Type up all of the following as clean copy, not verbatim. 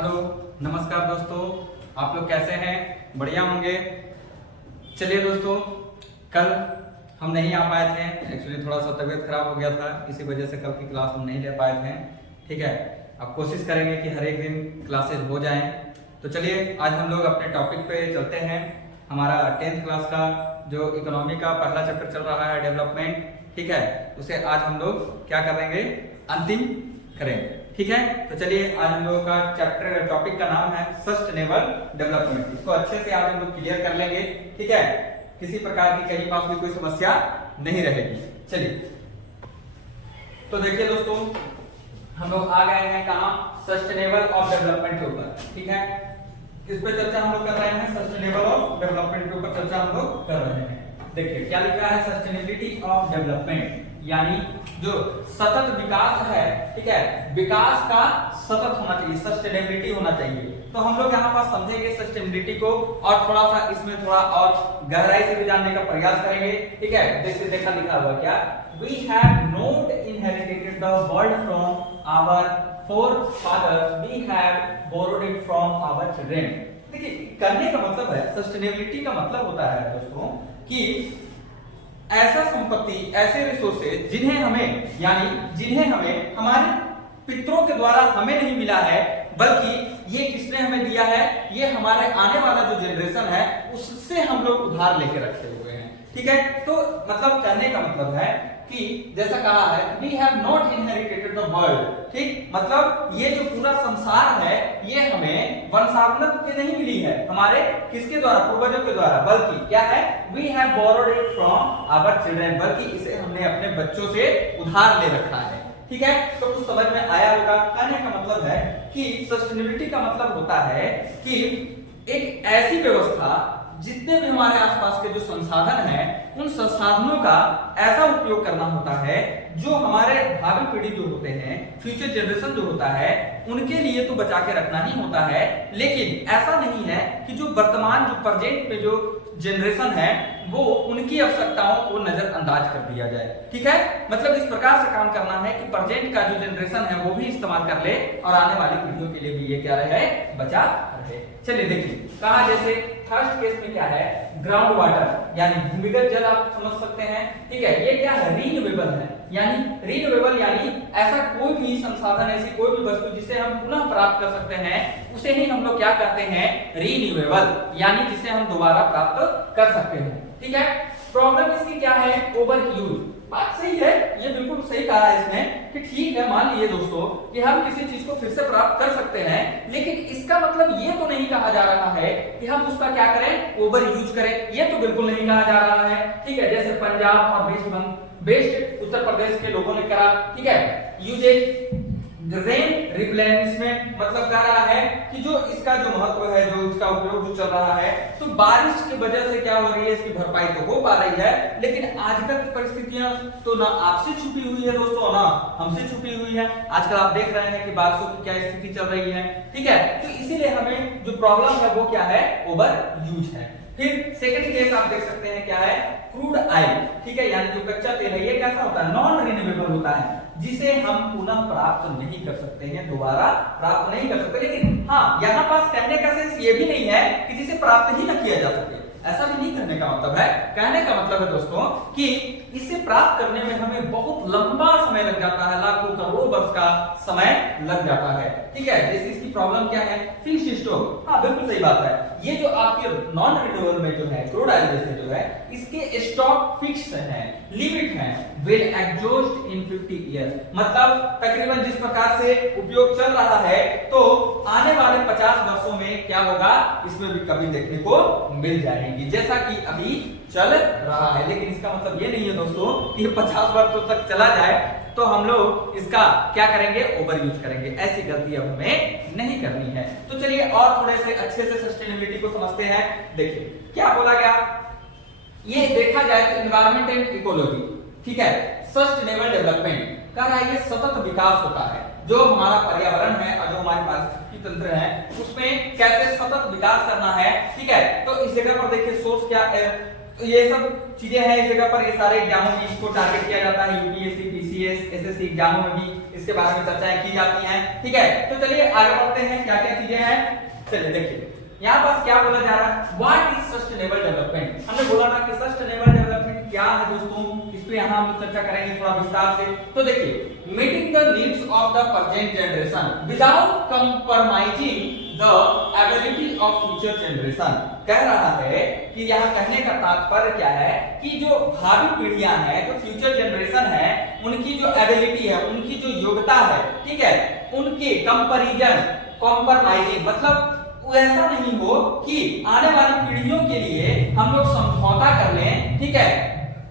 Hello, नमस्कार दोस्तों। आप लोग कैसे हैं? बढ़िया होंगे। चलिए दोस्तों, कल हम नहीं आ पाए थे। एक्चुअली थोड़ा सा तबीयत खराब हो गया था, इसी वजह से कल की क्लास हम नहीं ले पाए थे। ठीक है, अब कोशिश करेंगे कि हर एक दिन क्लासेस हो जाएं। तो चलिए आज हम लोग अपने टॉपिक पे चलते हैं। हमारा 10th क्लास का जो इकोनॉमी का पहला चैप्टर चल रहा है, डेवलपमेंट, ठीक है, उसे आज हम लोग क्या करेंगे, अंतिम करेंगे। ठीक है, तो चलिए आज हम लोगों का चैप्टर टॉपिक का नाम है सस्टेनेबल डेवलपमेंट। इसको अच्छे से आज हम लोग क्लियर कर लेंगे। ठीक है, किसी प्रकार की कहीं पास भी कोई समस्या नहीं रहेगी। चलिए तो देखिए दोस्तों, हम लोग आ गए हैं कहाँ, सस्टेनेबल ऑफ डेवलपमेंट के ऊपर। ठीक है, इस पे चर्चा हम लोग कर रहे हैं, सस्टेनेबल ऑफ डेवलपमेंट के ऊपर चर्चा हम लोग कर रहे हैं। देखिए क्या लिखा है, सस्टेनेबिलिटी ऑफ डेवलपमेंट, यानी जो सतत विकास है। ठीक है, विकास का सतत होना चाहिए, सस्टेनेबिलिटी होना चाहिए। तो हम लोग यहाँ पर समझेंगे सस्टेनेबिलिटी को और थोड़ा सा इसमें थोड़ा और गहराई से भी जानने का प्रयास करेंगे। ठीक है, देखिए देखा लिखा हुआ क्या, we have not inherited the world from our forefathers, we have borrowed it from our children। देखिए करने का मतलब है, सस्टेनेबिलिटी का मतलब होता है दोस्तों कि ऐसा संपत्ति, ऐसे रिसोर्सेज जिन्हें हमें, यानी जिन्हें हमें हमारे पितरों के द्वारा हमें नहीं मिला है, बल्कि ये किसने हमें दिया है, ये हमारे आने वाला जो जनरेशन है उससे हम लोग उधार लेके रखे हुए हैं। ठीक है, तो मतलब कहने का मतलब है कि जैसा कहा है, we have not inherited the world। ठीक, मतलब ये जो पूरा संसार है ये हमें वंशावलत पे नहीं मिली है, हमारे किसके द्वारा, पूर्वजों के द्वारा, बल्कि क्या है, we have borrowed it from our children, बल्कि इसे हमने अपने बच्चों से उधार ले रखा है। ठीक है, तो कुछ समझ में आया होगा। कहने का मतलब है कि सस्टेनेबिलिटी का मतलब होता है कि एक ऐसी व्यवस्था जितने भी हमारे आसपास के जो संसाधन हैं, उन संसाधनों का ऐसा उपयोग करना होता है जो हमारे भावी पीढ़ी जो होते हैं, फ्यूचर जनरेशन जो होता है, उनके लिए तो बचा के रखना ही होता है। लेकिन ऐसा नहीं है कि जो वर्तमान जो प्रेजेंट पे जो जनरेशन है वो उनकी आवश्यकताओं को नजरअंदाज कर दिया जाए। ठीक है, मतलब इस प्रकार से काम करना है कि प्रेजेंट का जो जनरेशन है वो भी इस्तेमाल कर ले और आने वाली पीढ़ियों के लिए भी ये क्या रहे, बचा रहे। चलिए देखिए कहा, जैसे फर्स्ट केस में क्या है, ग्राउंड वाटर यानी भूमिगत जल आप समझ सकते हैं। ठीक है, ये क्या है, रीन्यूएबल है, यानी रीन्यूएबल यानी ऐसा कोई भी संसाधन, ऐसी कोई भी वस्तु जिसे हम पुनः प्राप्त कर सकते हैं, उसे ही हम लोग क्या कहते हैं, रीन्यूएबल, यानी जिसे हम दोबारा प्राप्त कर सकते हैं। ठीक है, प्रॉब्लम इसकी क्या है, ओवर यूज। बात सही है, ये बिल्कुल सही कहा है इसने कि ठीक है, मान लीजिए दोस्तों कि हम किसी चीज को फिर से प्राप्त कर सकते हैं, लेकिन इसका मतलब ये तो नहीं कहा जा रहा है कि हम उसका क्या करें, ओवर यूज करें। ये तो बिल्कुल नहीं कहा जा रहा है। ठीक है, जैसे पंजाब और वेस्ट उत्तर प्रदेश के लोगों ने करा। ठीक है, यूजेज रेन रिप्लेनिशमेंट, मतलब कह रहा है कि जो इसका जो महत्व है, जो इसका उपयोग जो चल रहा है, तो बारिश की वजह से क्या हो रही है, इसकी भरपाई तो हो पा रही है, लेकिन आजकल की परिस्थितियां तो ना आपसे छुपी हुई है दोस्तों, ना हमसे छुपी हुई है। आजकल आप देख रहे हैं कि बारिशों की क्या स्थिति चल रही है। ठीक है, तो इसीलिए हमें जो प्रॉब्लम है वो क्या है, ओवर यूज है। फिर सेकंड केस आप देख सकते हैं क्या है, क्रूड ऑयल। ठीक है, यानी जो कच्चा तेल है ये कैसा होता है, नॉन रिन्यूएबल होता है, जिसे हम पुनः प्राप्त नहीं कर सकते हैं, दोबारा प्राप्त नहीं कर सकते। लेकिन हाँ, यहाँ पास कहने का सेंस ये भी नहीं है कि जिसे प्राप्त ही न किया जा सके, ऐसा भी नहीं करने का मतलब है। कहने का मतलब है दोस्तों कि इसे प्राप्त करने में हमें बहुत लंबा समय लग जाता है, लाखों करोड़ों वर्ष का समय लग जाता है। ठीक है, जैसे इसकी प्रॉब्लम क्या है, फिक्स्ड स्टॉक। हाँ बिल्कुल सही बात है, ये जो आपके नॉन रिन्यूएबल में जो है, क्रूड ऑयल जैसे जो है, इसके स्टॉक फिक्स है, लिमिट है, विल एग्जॉस्ट इन 50 ईयर्स। मतलब तकरीबन जिस प्रकार से उपयोग चल रहा है, तो आने वाले 50 वर्षों में क्या होगा, इसमें भी कभी देखने को मिल जाएगी, जैसा कि अभी चल रहा है। लेकिन इसका मतलब ये नहीं है दोस्तों कि 50 वर्षों तक चला जाए तो हम लोग इसका क्या करेंगे, ओवर यूज करेंगे। ऐसी गलती अब हमें नहीं करनी है। तो चलिए और थोड़े से अच्छे से सस्टेनेबिलिटी को समझते हैं। देखिए क्या बोला गया, ये देखा जाए तो एनवायरमेंट एंड इकोलॉजी, ठीक है, सस्टेनेबल डेवलपमेंट कह रहा है ये सतत विकास होता है, जो हमारा पर्यावरण है और जो हमारे पारिस्थितिकी तंत्र है उसमें कैसे सतत विकास करना है। ठीक है, तो इस जगह पर देखिए सोर्स क्या है, तो ये सब चीजें हैं इस जगह पर, ये सारे एग्जामों में इसको टारगेट किया जाता है, यूपीएससी, पीसीएस, एसएससी एग्जामों में भी इसके बारे में चर्चाएं की जाती हैं। ठीक है, तो चलिए आगे बढ़ते हैं, क्या क्या चीजें हैं। चलिए देखिए यहाँ पास क्या बोला जा रहा है, व्हाट इज सस्टेनेबल डेवलपमेंट। हमने बोला था कि सस्टेनेबल डेवलपमेंट क्या है दोस्तों, इस पे यहाँ हम चर्चा करेंगे थोड़ा विस्तार से। तो देखिए, meeting the needs of the present generation without compromising the ability of future generation. कह रहा है कि यहाँ कहने का तात्पर्य क्या है कि जो भावी पीढ़ियां हैं, जो फ्यूचर जनरेशन है, उनकी जो एबिलिटी है, उनकी जो योग्यता है, ठीक है, उनके कंपैरिजन, कॉम्प्रोमाइजिंग मतलब ऐसा नहीं हो कि आने वाली पीढ़ियों के लिए हम लोग समझौता कर लें, ठीक है,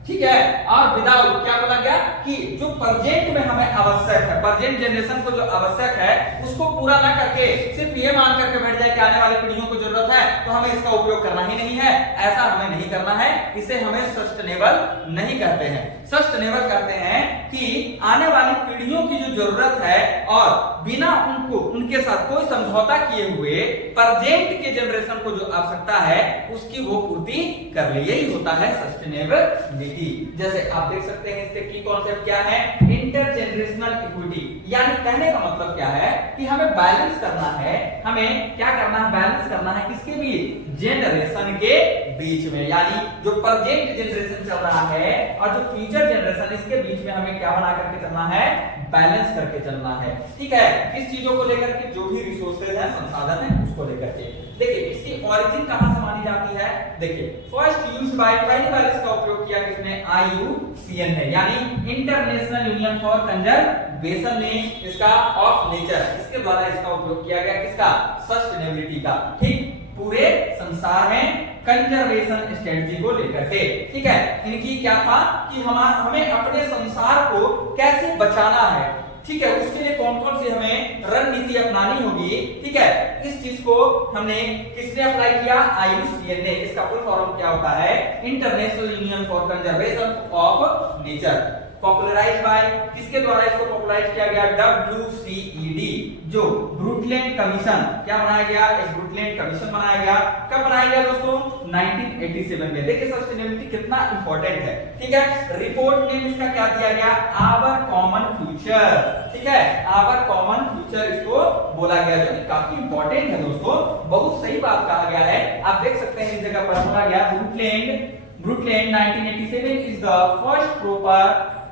ठीक है, और विदाउट क्या बोला गया कि जो प्रेजेंट में हमें आवश्यक है, प्रेजेंट जनरेशन को जो आवश्यक है उसको पूरा ना करके सिर्फ ये मान करके बैठ जाए कि आने वाली पीढ़ियों को जरूरत है तो हमें इसका उपयोग करना ही नहीं है, ऐसा हमें नहीं करना है। इसे हमें सस्टेनेबल नहीं कहते हैं। सस्टेनेबल कहते हैं कि आने वाली पीढ़ियों की जो जरूरत है और बिना उनको उनके साथ कोई समझौता किए हुए प्रेजेंट के जनरेशन को जो आवश्यकता है उसकी वो पूर्ति कर ले, यही होता है सस्टेनेबिलिटी। जैसे आप देख सकते हैं इसके की कॉन्सेप्ट क्या है, इंटरजेनरेशनल इक्विटी, यानी कहने का मतलब क्या है कि हमें बैलेंस करना है, हमें क्या करना है, बैलेंस करना है किसके बीच, जनरेशन के बीच में, यानी जो प्रेजेंट जनरेशन चल रहा है और जो फ्यूचर जनरेशन, इसके बीच में हमें क्या बना करके चलना है, बैलेंस करके चलना है। ठीक है, किस चीजों को लेकर के, जो भी रिसोर्सेज है, संसाधन है, उसको लेकर के। देखिए इसकी ओरिजिन कहां से मानी जाती है, देखिए फर्स्ट यूज्ड बाय, पहली बार इसका उपयोग किया किसने, IUCN ने, यानी इंटरनेशनल यूनियन फॉर कंजर्वेशन ने इसका ऑफ नेचर, इसके द्वारा इसका उपयोग किया गया, किसका, सस्टेनेबिलिटी का। ठीक, पूरे संसार में कंजर्वेशन स्ट्रेटजी को लेकर के, ठीक है, इनकी क्या था कि हमें अपने संसार को कैसे बचाना है, ठीक है, उसके लिए कौन कौन सी हमें रणनीति अपनानी होगी। ठीक है, इस चीज को हमने किसने अप्लाई किया, IUCN ने। इसका फुल फॉर्म क्या होता है, international union for conservation of nature. Popularized by, किसके द्वारा इसको पॉपुलराइज किया गया, WCED, जो ब्रुकलैंड कमीशन, क्या बनाया गया, एक ब्रुकलैंड कमीशन बनाया गया। कब बनाया गया दोस्तों, 1987 में। देखिए सस्टेनेबिलिटी कितना इंपॉर्टेंट है। ठीक है, रिपोर्ट नेम इसका क्या दिया गया, आवर कॉमन फ्यूचर। ठीक है, आवर कॉमन फ्यूचर इसको बोला गया, जो कि काफी इंपॉर्टेंट है दोस्तों, बहुत सही बात कहा गया है। आप देख सकते हैं इस जगह पर बोला गया Brookland 1987 is the first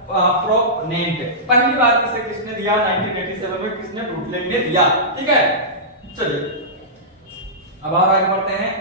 proponent. पहली बार इसे किसने दिया, 1987 में किसने, ब्रुकलैंड ने दिया। ठीक है, चलिए अब और आगे बढ़ते हैं।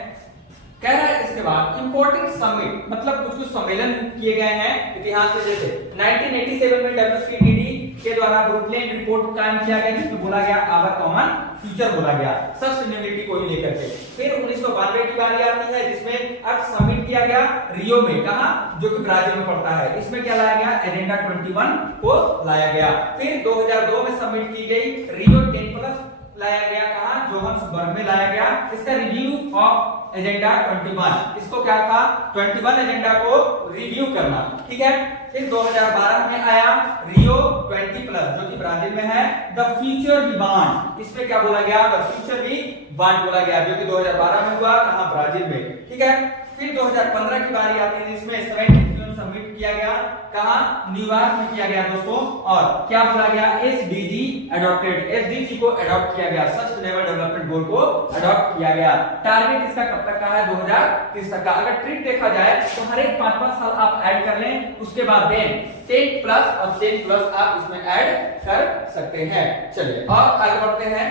कह रहा है इसके बाद इंपोर्टेंट समिट, मतलब कुछ कुछ सम्मेलन किए गए हैं इतिहास में। जैसे 1987 में WCED के द्वारा ब्रुकलैंड रिपोर्ट कायम किया गया, जिसमें बोला गया आवर कॉमन फ्यूचर बोला गया, सस्टेनेबिलिटी को ही लेकर के। फिर 1992 की बारी आती है, जिसमें अर्थ समिट किया गया रियो में, कहां, जो कि ब्राजील में पड़ता है। इसमें क्या लाया गया, एजेंडा 21 को लाया गया। फिर 2002 में समिट की गई रियो 10+ लाया गया, कहां, जोहान्सबर्ग में लाया गया। इसका रिव्यू ऑफ एजेंडा 21, इसको क्या था, 21 एजेंडा को रिव्यू करना। ठीक है, फिर 2012 में आया रियो 20+, जो कि ब्राजील में है, द फ्यूचर वी वांट, इसमें क्या बोला गया, द फ्यूचर वी वांट बोला गया, जो कि 2012 में हुआ, कहां, ब्राजील में। ठीक है, फिर 2015 की बारी आती है, जिसमें 70th समिट किया गया, कहां, न्यूयॉर्क में किया गया दोस्तों, और क्या बोला गया, SDG अडॉप्टेड, SDG को अडॉप्ट किया गया, सस्टेनेबल डेवलपमेंट गोल को अडॉप्ट किया गया। टारगेट इसका कब तक का है, 2030 तक का। अगर ट्रिक देखा जाए तो हर एक 5-5 साल आप ऐड कर लें, उसके बाद देन 10+ और 10+ आप इसमें ऐड कर सकते हैं। चलिए और आगे बढ़ते हैं।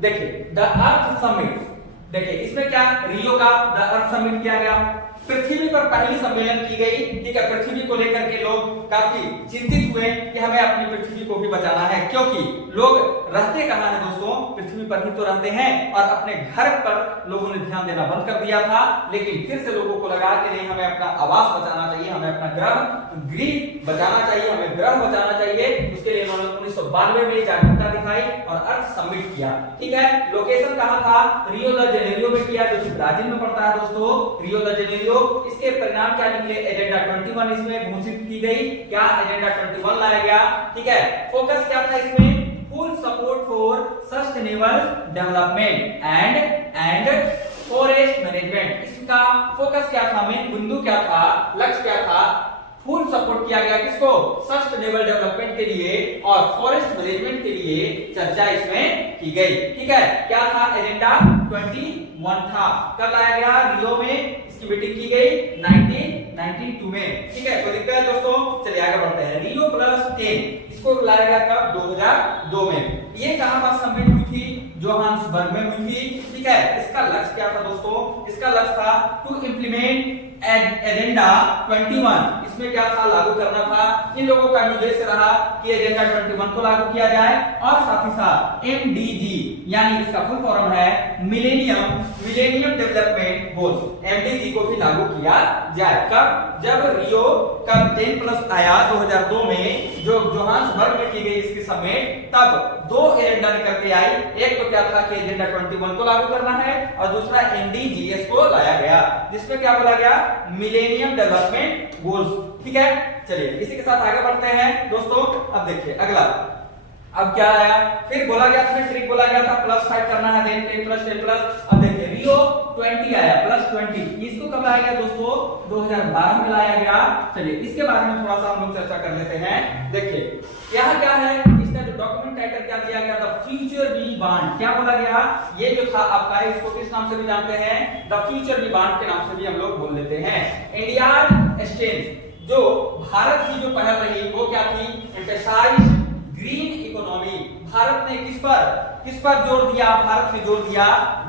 देखिए द अर्थ समिट, देखिए इसमें क्या, रियो का द अर्थ समिट किया गया, पृथ्वी पर पहली सम्मेलन की गई। ठीक है, पृथ्वी को लेकर के लोग काफी चिंतित हुए कि हमें अपनी पृथ्वी को भी बचाना है, क्योंकि लोग रहते कहां हैं दोस्तों, पृथ्वी पर ही तो रहते हैं, और अपने घर पर लोगों ने ध्यान देना बंद कर दिया था। लेकिन फिर से लोगों को लगा कि नहीं, हमें अपना आवास बचाना चाहिए, हमें अपना गृह बचाना चाहिए, हमें ग्रह बचाना चाहिए। उसके लिए उन्होंने 1992 में जागरूकता दिखाई और अर्थ समिट किया। ठीक है, लोकेशन कहां था, रियो द जेनेरियो में किया, जो कि ब्राजील में पड़ता है दोस्तों, रियो द जेनेरियो। इसके परिणाम क्या निकले, एजेंडा 21 इसमें घोषित की गई, क्या, एजेंडा 21 लाया गया। ठीक है, फोकस क्या था इसमें, full support for sustainable development and forest management. इसका फोकस क्या था, मेन बिंदु क्या था, लक्ष्य क्या था, फुल सपोर्ट किया गया किसको, सस्टेनेबल डेवलपमेंट के लिए और फॉरेस्ट मैनेजमेंट के लिए चर्चा इसमें की गई। ठीक है, क्या था एजेंडा 21 था। कब लाया गया, रियो में इसकी मीटिंग की गई 1992 में। ठीक है, कोई दिक्कत है दोस्तों, चलिए आगे बढ़ते हैं। रियो प्लस 10 इसको लाया गया कब, 2002 में। ये कहां पर सबमिट हुई थी, जोहान्सबर्ग में हुई थी। ठीक है, इसका लक्ष्य क्या था दोस्तों, इसका लक्ष्य था टू इंप्लीमेंट एजेंडा 21। इसमें क्या था, लागू करना था। इन लोगों का उद्देश्य रहा कि एजेंडा 21 को लागू किया जाए और साथ ही साथ एमडीजी यानी इसका फुल फॉर्म है मिलेनियम डेवलपमेंट गोल्स, एमडीजी को भी लागू किया जाए। कब, जब रियो का 10+ आया 2002 में, जो जोहान्सबर्ग में की गई इसकी समिट, तब दो एजेंडा निकल के आई। एक तो क्या था कि एजेंडा 21 को लागू करना है और दूसरा एमडीजीएस को लाया गया, जिसमें क्या बोला गया, मिलेनियम डेवलपमेंट गोल्स। ठीक है, चलिए इसी के साथ आगे बढ़ते हैं दोस्तों। अब देखिए अगला, अब क्या आया, फिर बोला गया था, ट्रिक बोला गया था +5 करना है, देन 10+10+। अब देखिए रियो 20 आया +20, इसको कब लाया गया दोस्तों, 2012 में लाया गया। चलिए इसके बारे में थोड़ा सा हम लोग चर्चा कर लेते हैं। देखिए यहाँ क्या है, इसका जो डॉक्यूमेंट टाइटल क्या दिया गया था, फ्यूचर बी बॉन्ड। क्या बोला गया, ये जो था आपका, इसको किस नाम से भी जानते हैं, द फ्यूचर बी बॉन्ड के नाम से भी हम लोग बोल लेते हैं। इंडिया स्टैंड, जो भारत की जो पहल रही वो क्या थी, एम्फसाइज ग्रीन इकोनॉमी। भारत ने किस पर जोर दिया, भारत ने जोर दिया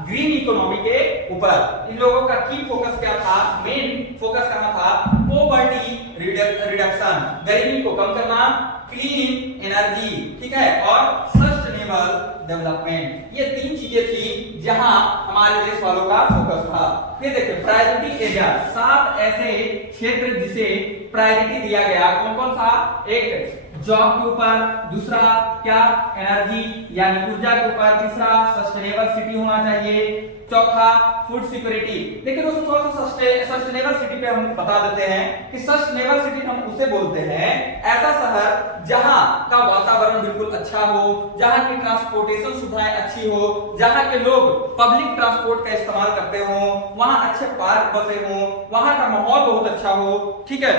ग्रीन इकोनॉमी के ऊपर। इन लोगों का की फोकस क्या था, मेन फोकस कहां था, पॉवर्टी रिडक्शन, गरीबी को कम करना, क्लीन एनर्जी, ठीक है, और सस्टेनेबल डेवलपमेंट। ये 3 चीजें थी जहां हमारे देश वालों का फोकस था। फिर देखिए प्रायोरिटी एरिया, 7 ऐसे क्षेत्र जिसे प्रायोरिटी दिया गया। कौन कौन सा, एक जॉब के ऊपर, दूसरा क्या, एनर्जी यानी ऊर्जा के ऊपर, तीसरा सस्टेनेबल सिटी होना चाहिए, चौथा फूड सिक्योरिटी। देखिए दोस्तों थोड़ा सा सस्टेनेबल सिटी पे हम बता देते हैं कि सस्टेनेबल सिटी हम उसे बोलते हैं ऐसा शहर जहां का वातावरण बिल्कुल अच्छा हो, जहां की ट्रांसपोर्टेशन सुविधाएं अच्छी हो, जहां के लोग पब्लिक ट्रांसपोर्ट का इस्तेमाल करते हो, वहां अच्छे पार्क बसे हो, वहां का माहौल बहुत अच्छा हो, ठीक है,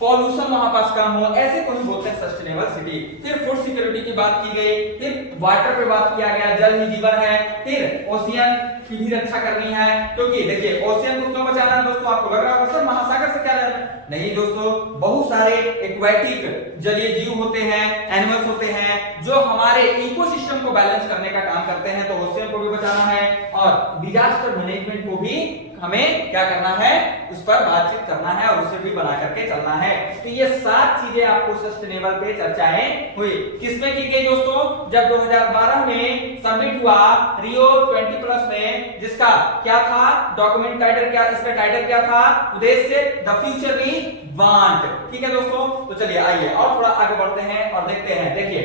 पॉल्यूशन वहां पास कम हो, ऐसे को हम बोलते हैं सस्टेनेबल सिटी। फिर फूड सिक्योरिटी की बात की गई, फिर वाटर पे बात किया गया, जल ही जीवन है। फिर ओशियन की भी रक्षा करनी है, क्योंकि देखिए ओशियन को क्यों बचाना है दोस्तों, आपको लग रहा होगा सर महासागर से क्या लेना है, नहीं दोस्तों, बहुत सारे एक्वेटिक जलीय जीव होते हैं, एनिमल्स होते हैं जो हमारे इकोसिस्टम को बैलेंस करने का काम करते हैं, तो ओशियन को भी बचाना है और डिजास्टर मैनेजमेंट को भी हमें क्या करना है, उस पर बातचीत करना है और उसे भी बना करके चलना है। तो ये 7 चीजें आपको सस्टेनेबल पे चर्चाएं हुई। किसमें की गई दोस्तों, जब 2012 में समिट हुआ रियो 20+ में, जिसका क्या था डॉक्यूमेंट टाइटल, क्या इसका टाइटल क्या था, उद्देश्य द फ्यूचर वी वांट। ठीक है दोस्तों, तो चलिए आइए और थोड़ा आगे बढ़ते हैं और देखते हैं। देखिए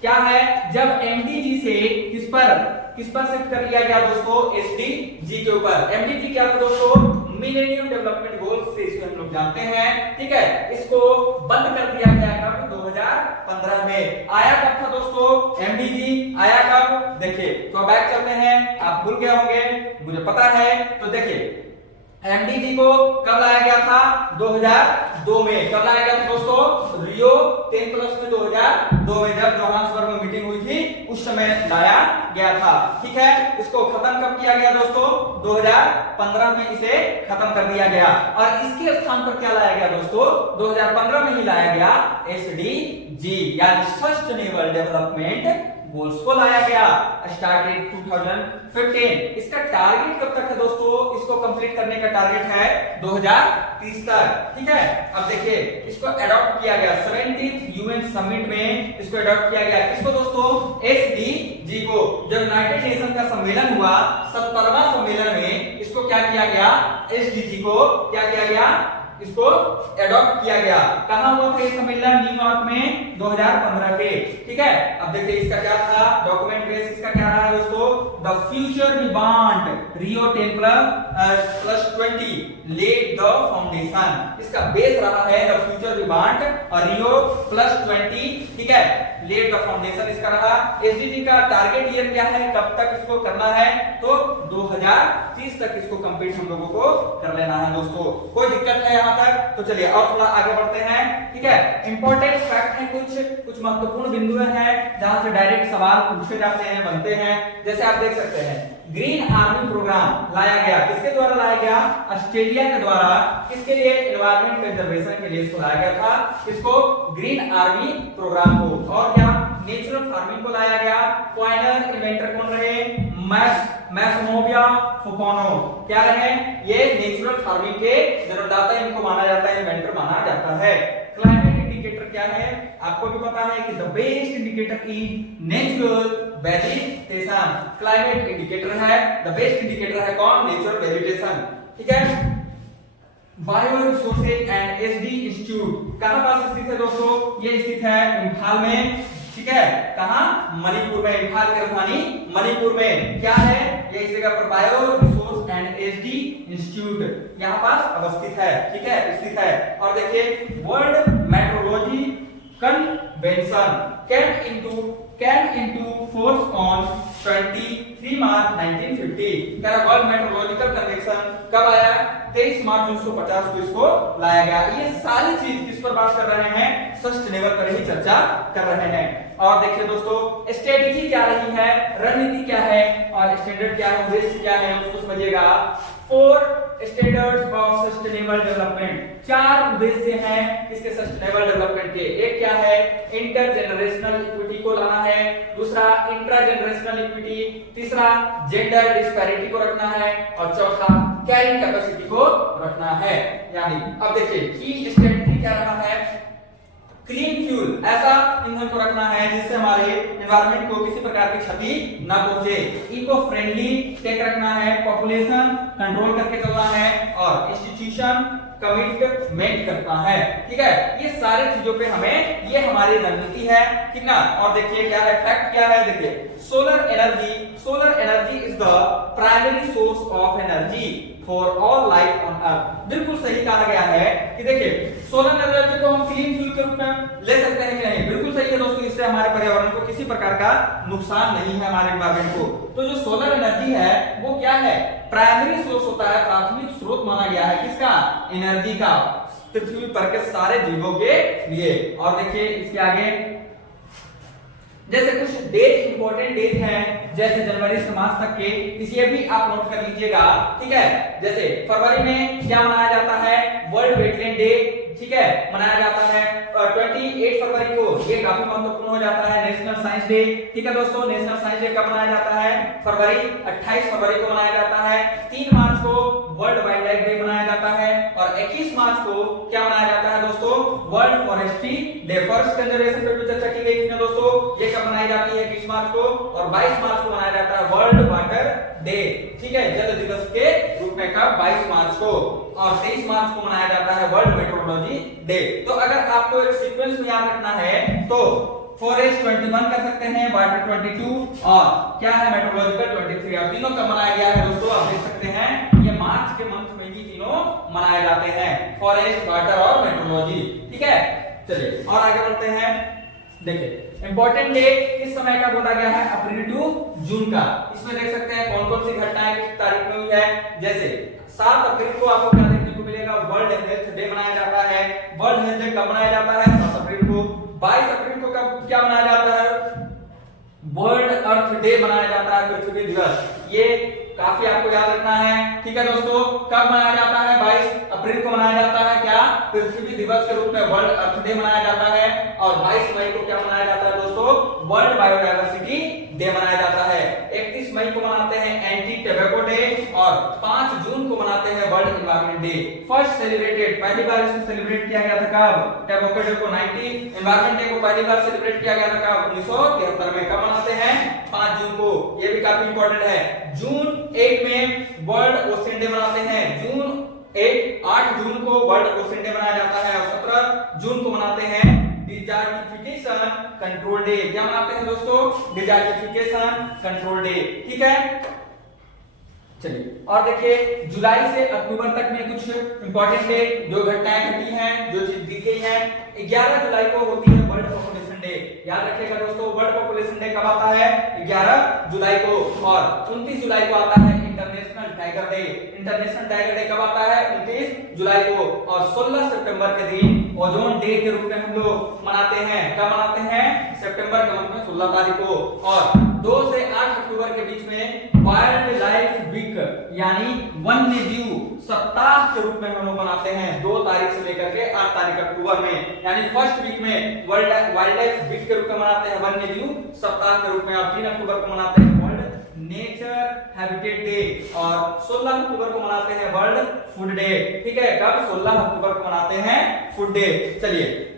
क्या है, जब एमडीजी से किस पर शिफ्ट कर लिया गया दोस्तों, एसडीजी के ऊपर। एमडीजी क्या था दोस्तों, मिलेनियम डेवलपमेंट गोल्स से इसको हम लोग जानते हैं। ठीक है, इसको बंद कर दिया गया कब, 2015 में। आया कब था दोस्तों एमडीजी, आया कब, देखिए तो बैक चलते हैं, आप भूल गए होंगे, मुझे पता है। तो देखिए एमडीजी को कब लाया गया था, 2002 में। कब लाया गया था दोस्तों, रियो 10+ में 2002 में, जब जोहान्सबर्ग में मीटिंग हुई थी उस समय लाया गया था। ठीक है, इसको खत्म कब किया गया दोस्तों, 2015 में इसे खत्म कर दिया गया और इसके स्थान पर क्या लाया गया दोस्तों, 2015 में ही लाया गया एसडीजी यानी सस्टेनेबल डेवलपमेंट गोल्स को लाया गया, स्टार्टेड 2015। इसका टारगेट कब तक है दोस्तों, इसको कंप्लीट करने का टारगेट है 2030 तक। ठीक है, अब देखिए इसको अडॉप्ट किया गया 70th यूएन समिट में, इसको अडॉप्ट किया गया किसको दोस्तों, एसडीजी को। जब यूनाइटेड नेशन का सम्मेलन हुआ 70वां सम्मेलन में, इसको क्या किया गया, एसडीजी को क्या किया गया, इसको अडॉप्ट किया गया। कहां हुआ था ये सम्मेलन, न्यूयॉर्क में 2015 के। ठीक है, अब देखिए इसका क्या था डॉक्यूमेंट बेस, इसका क्या रहा है दोस्तों, the future we want Rio 10+20 led the foundation. इसका बेस रहा है द फ्यूचर वी वांट और रियो +20, ठीक है, लेड द फाउंडेशन इसका रहा। एसडीजी का टारगेट ईयर क्या है, कब तक इसको करना है, तो 2030 तक इसको कंप्लीट हम लोगों को कर लेना है दोस्तों। कोई दिक्कत है यहाँ तक, तो चलिए और थोड़ा आगे बढ़ते हैं। ठीक है, इंपॉर्टेंट फैक्ट है, कुछ महत्वपूर्ण बिंदु हैं जहां से डायरेक्ट सवाल पूछे जाते हैं, बनते हैं। जैसे आप देख सकते हैं ग्रीन आर्मी प्रोग्राम लाया गया, किसके द्वारा लाया गया, ऑस्ट्रेलिया के द्वारा। किसके लिए, एनवायरमेंट कंजर्वेशन के लिए इसको लाया गया था, इसको ग्रीन आर्मी प्रोग्राम को। और क्या, नेचुरल फार्मिंग को लाया गया। पॉइनर इन्वेंटर कौन रहे, मैसमोविया फुकोनो, क्या रहे, ये नेचुरल फार्मिंग के जन्मदाता इनको माना जाता है, इन्वेंटर माना जाता है। क्लाइमेट इंडिकेटर क्या है, आपको भी पता है कि the best indicator is natural vegetation. Climate indicator है, द बेस्ट इंडिकेटर है कौन, नेचुरल वेजिटेशन। ठीक है, bio resources and SD institute कहां पास स्थित है दोस्तों, ये स्थित है इम्फाल में। ठीक है, कहां, मणिपुर में, इम्फाल की राजधानी मणिपुर में। क्या है ये, इस जगह पर bio resource and SD institute यहां पास अवस्थित है। ठीक है, स्थित है। और देखिए world metrology convention came into force on 23 March 1950। World metrological convention कब आया, 23 मार्च 1950 को इसको लाया गया। ये सारी चीज किस पर बात कर रहे हैं, सस्टेनेबल पर ही चर्चा कर रहे हैं। और देखिए दोस्तों स्ट्रेटेजी क्या रही है, रणनीति क्या है और स्टैंडर्ड क्या है, उद्देश्य क्या है, उसको समझिएगा। 4 स्टैंडर्ड्स ऑफ सस्टेनेबल डेवलपमेंट, 4 उद्देश्य हैं इसके सस्टेनेबल डेवलपमेंट के। एक क्या है, इंटरजेनरेशनल इक्विटी को लाना है, दूसरा इंट्रा जनरेशनल इक्विटी, तीसरा जेंडर डिस्पैरिटी को रखना है और चौथा कैरिंग कैपेसिटी को रखना है। यानी अब देखिए की स्ट्रेटजी क्या रहा है, क्लीन फ्यूल, ऐसा ईंधन को रखना है जिससे हमारे एनवायरनमेंट को किसी प्रकार की क्षति न पहुंचे। इको फ्रेंडली टेक रखना है, पॉपुलेशन कंट्रोल करके चलना है और इंस्टीट्यूशन कमिटमेंट करना है। ठीक है, ये सारे चीजों पे हमें, ये हमारी रणनीति है। ठीक ना, और देखिए क्या है, फैक्ट क्या है, देखिए solar energy is the primary source of energy for all life on earth. बिल्कुल सही कहा गया है कि देखिए सोलर एनर्जी को हम क्लीन फ्यूल के रूप में ले सकते हैं कि नहीं, बिल्कुल सही है दोस्तों। इससे हमारे पर्यावरण को किसी प्रकार का नुकसान नहीं है, हमारे एनवायरमेंट को। तो जो सोलर एनर्जी है वो क्या है, प्राइमरी सोर्स होता है, प्राथमिक स्रोत माना गया है किसका, एनर्जी का, पृथ्वी पर के सारे जीवों के लिए। और देखिए इसके आगे जैसे कुछ डेट, इंपॉर्टेंट डेट हैं, जैसे जनवरी से मार्च तक के, इसे भी आप नोट कर लीजिएगा। ठीक है, जैसे फरवरी में क्या मनाया जाता है, वर्ल्ड वेटलैंड डे। ठीक है, मनाया जाता है 28 फरवरी को, ये काफी महत्वपूर्ण हो जाता है, नेशनल साइंस डे। ठीक है दोस्तों, नेशनल साइंस डे कब मनाया जाता है, फरवरी 28 फरवरी को मनाया जाता है। 3 मार्च को वर्ल्ड वाइल्ड लाइफ डे मनाया जाता है और 21 मार्च को क्या मनाया जाता है दोस्तों, world forestry day. Forest conservation पे भी चर्चा की गई थी दोस्तों, ये कब मनाई जाती है, 21 मार्च को। और 22 मार्च को मनाया जाता है वर्ल्ड वाटर डे। ठीक है, जल दिवस के रूप में कब, 22 मार्च को। और 23 मार्च को मनाया जाता है वर्ल्ड मेट्रोलॉजी डे। तो अगर आपको एक सीक्वेंस में याद रखना है तो फॉरेस्ट 21 कर सकते हैं, वाटर 22 और क्या है मेट्रोलॉजिकल 23। अब तीनों का मनाया गया है दोस्तों, आप देख सकते हैं ये मार्च के मंथ में ही तीनों मनाए जाते हैं, फॉरेस्ट, वाटर और मेट्रोलॉजी। ठीक है, चलिए और आगे बढ़ते हैं। देखिए इंपॉर्टेंट डे किस समय का बोला गया है, अप्रैल टू जून का। इसमें देख सकते हैं कौन कौन सी घटनाएं किस तारीख में हुई है। जैसे 7 अप्रैल को आपको क्या देखने को मिलेगा, वर्ल्ड हेल्थ डे मनाया जाता है। वर्ल्ड हेल्थ डे कब मनाया जाता है, 7 अप्रैल को। 22 अप्रैल को कब क्या मनाया जाता है, वर्ल्ड अर्थ डे मनाया जाता है, पृथ्वी दिवस। ये काफी आपको याद रखना है। ठीक है दोस्तों, कब मनाया जाता है, 22 अप्रैल को मनाया जाता है क्या, पृथ्वी दिवस के रूप में वर्ल्ड अर्थ डे मनाया जाता है। और 22 मई को क्या मनाया जाता है दोस्तों, वर्ल्ड बायोडायवर्सिटी डे मनाया जाता है। 31 मई को मनाते हैं एंटी टोबैको डे और 5 जून को मनाते हैं world environment day. First celebrated, पहली बार इसको सेलिब्रेट किया गया था कब, टोबैको डे को 90, एनवायरनमेंट डे को पहली बार सेलिब्रेट किया गया था कब, 1973 में। कब मनाते हैं, 5 जून को। ये भी काफी इंपॉर्टेंट है। जून 8 में वर्ल्ड ओशन डे मनाते हैं। जून 8 जून को वर्ल्ड ओशन डे मनाया जाता है और 17 जून को मनाते हैं डिजर्टिफिकेशन कंट्रोल डे। क्या मनाते हैं दोस्तों? Desertification control day. ठीक है, चलिए और देखिए जुलाई से अक्टूबर तक में कुछ इंपॉर्टेंट डे जो घटनाएं घटी हैं, जो चीज दी गई है। 11 जुलाई को होती है वर्ल्ड पॉपुलेशन डे। याद रखिएगा दोस्तों, वर्ल्ड पॉपुलेशन डे कब आता है? 11 जुलाई को। और 29 जुलाई को आता है international tiger day. International tiger day कब आता है? 29 जुलाई को। और 16 सितंबर के दिन ओजोन डे के रूप में हम लोग मनाते हैं। कब मनाते हैं? सितंबर के मंथ में 16 तारीख को। और 2 से 8 अक्टूबर के बीच में वाइल्ड लाइफ वीक यानी वन्य जीव सप्ताह के रूप में हम लोग मनाते हैं। 2 तारीख से लेकर के 8 तारीख अक्टूबर में, यानी फर्स्ट वीक में वर्ल्ड वाइल्ड लाइफ वीक के रूप में मनाते हैं, वन्य जीव सप्ताह के रूप में। और 3 अक्टूबर को मनाते हैं वर्ल्ड नेचर हैबिटेट डे। और 16 अक्टूबर को मनाते हैं वर्ल्ड फूड डे। ठीक है, कब? 16 अक्टूबर को मनाते हैं फूड डे। चलिए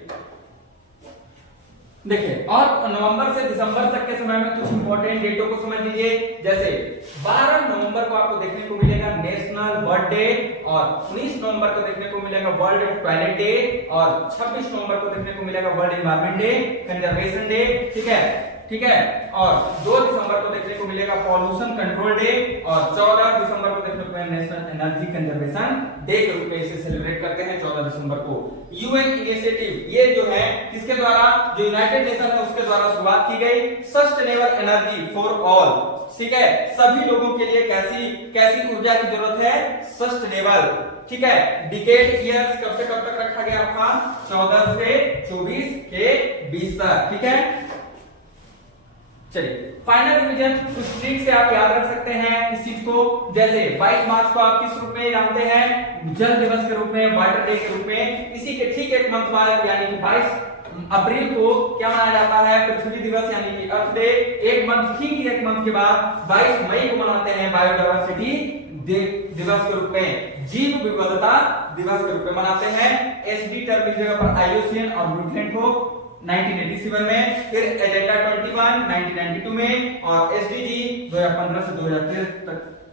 देखिए, और नवंबर से दिसंबर तक के समय में कुछ इंपॉर्टेंट डेटों को समझ लीजिए। जैसे 12 नवंबर को आपको देखने को मिलेगा नेशनल बर्ड डे, और 19 नवंबर को देखने को मिलेगा वर्ल्ड टॉयलेट डे, और 26 नवंबर को देखने को मिलेगा world environment day, conservation day. ठीक है, ठीक है। और 2 दिसंबर को देखने को मिलेगा पॉल्यूशन कंट्रोल डे, और 14 दिसंबर को देखने को मिलेगा नेशनल एनर्जी कंजर्वेशन डे के रूप में इसे सेलिब्रेट करते हैं 14 दिसंबर को। यूएन इनिशिएटिव, ये जो है किसके द्वारा? जो यूनाइटेड नेशन है उसके द्वारा शुरुआत की गई। Sustainable energy for all. ठीक है, सभी लोगों के लिए कैसी ऊर्जा की जरूरत है? सस्टेनेबल। ठीक है, डिकेड ईयर्स कब से कब तक रखा गया था? 14 से 24 के 20 तक। ठीक है, चलिए फाइनल रिवीजन कुछ ट्रिक से आप याद रख सकते हैं इस चीज को। जैसे 22 मार्च को आप किस रूप में जानते हैं? जल दिवस के रूप में, वाटर डे के रूप में। इसी के ठीक एक मंथ बाद यानी कि 22 अप्रैल को क्या मनाया जाता है? पृथ्वी दिवस यानी कि अर्थ डे। एक मंथ के बाद 22 मई को मनाते हैं बायोडायवर्सिटी दिवस के रूप में, जीव विविधता दिवस के रूप में मनाते हैं। एसडी टर्म की जगह पर आईयूसीएन और ब्रूटलैंड को 1987 में, फिर एजेंडा 21 1992 में, और एसडीजी 2015 से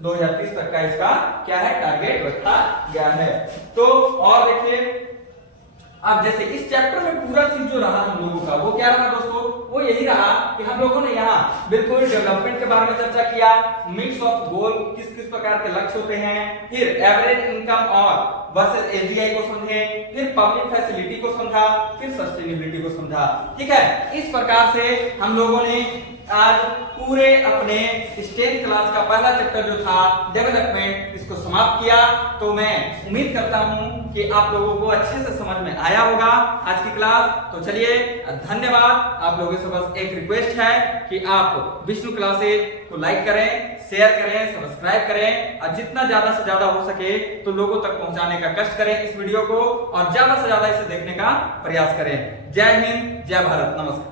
2030 तक का इसका क्या है? टारगेट रखा गया है। तो और देखिए, अब जैसे इस चैप्टर में पूरा चीज जो रहा हम लोगों का, वो क्या रहा दोस्तों? वो यही रहा कि हम लोगों ने यहाँ बिल्कुल डेवलपमेंट के बारे में चर्चा किया, मिक्स ऑफ गोल, किस किस प्रकार के लक्ष्य होते हैं, फिर एवरेज इनकम और वर्सेस एसडीआई को समझे, फिर पब्लिक फैसिलिटी को समझा, फिर सस्टेनेबिलिटी को समझा। ठीक है, इस प्रकार से हम लोगों ने आज पूरे अपने 10th क्लास का पहला चैप्टर जो था डेवलपमेंट, इसको समाप्त किया। तो मैं उम्मीद करता हूं कि आप लोगों को अच्छे से समझ में आया होगा आज की क्लास। तो चलिए धन्यवाद। आप लोगों से बस एक रिक्वेस्ट है कि आप विष्णु क्लासेज को लाइक करें, शेयर करें, सब्सक्राइब करें, और जितना ज्यादा से ज्यादा हो सके तो लोगों तक पहुंचाने का कष्ट करें इस वीडियो को, और ज्यादा से ज्यादा इसे देखने का प्रयास करें। जय हिंद, जय भारत, नमस्कार।